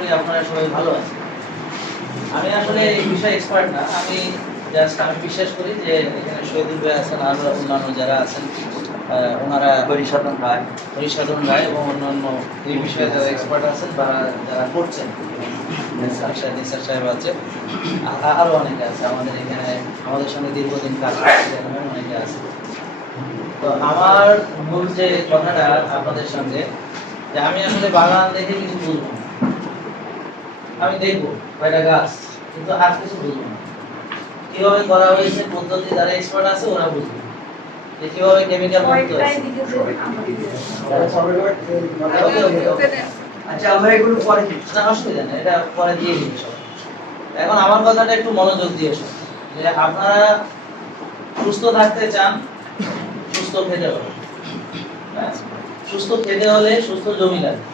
করি আপনারা সবাই ভালো আছেন। আমি আসলে এই বিষয়ে এক্সপার্ট না, আমি বিশ্বাস করি যে এখানে শহীদুল ভাই আছেন আর অন্যান্য যারা আছেন ওনারা হরিসাধন রায় এবং অন্যান্য এই বিষয়ে যারা এক্সপার্ট আছেন বা যারা করছেন, নিসার সাহেব আছে, আরো অনেকে আছে আমাদের এখানে, আমাদের সঙ্গে দীর্ঘদিন কাজ করছে অনেকে আছে। তো আমার মূল যে কথাটা আপনাদের সঙ্গে, যে আমি আসলে বাগান দেখে কিছু বুঝবো না, আমি দেখবো কয়টা গাছ, কিন্তু আর কিছু বুঝবো না। কিভাবে করা হয়েছে পদ্ধতি যারা এক্সপার্ট আছে ওরা বুঝবে, যে কিভাবে কেমিক্যাল মুক্ত আছে। আচ্ছা আমরা এগুলো পরে না, অসুবিধা নেই, এটা পরে দিয়ে দিই সব। এখন আমার কথাটা একটু মনোযোগ দিয়ে শুনুন, যে আপনারা সুস্থ থাকতে চান, সুস্থ খেতে হবে। সুস্থ খেতে হলে সুস্থ জমি লাগবে।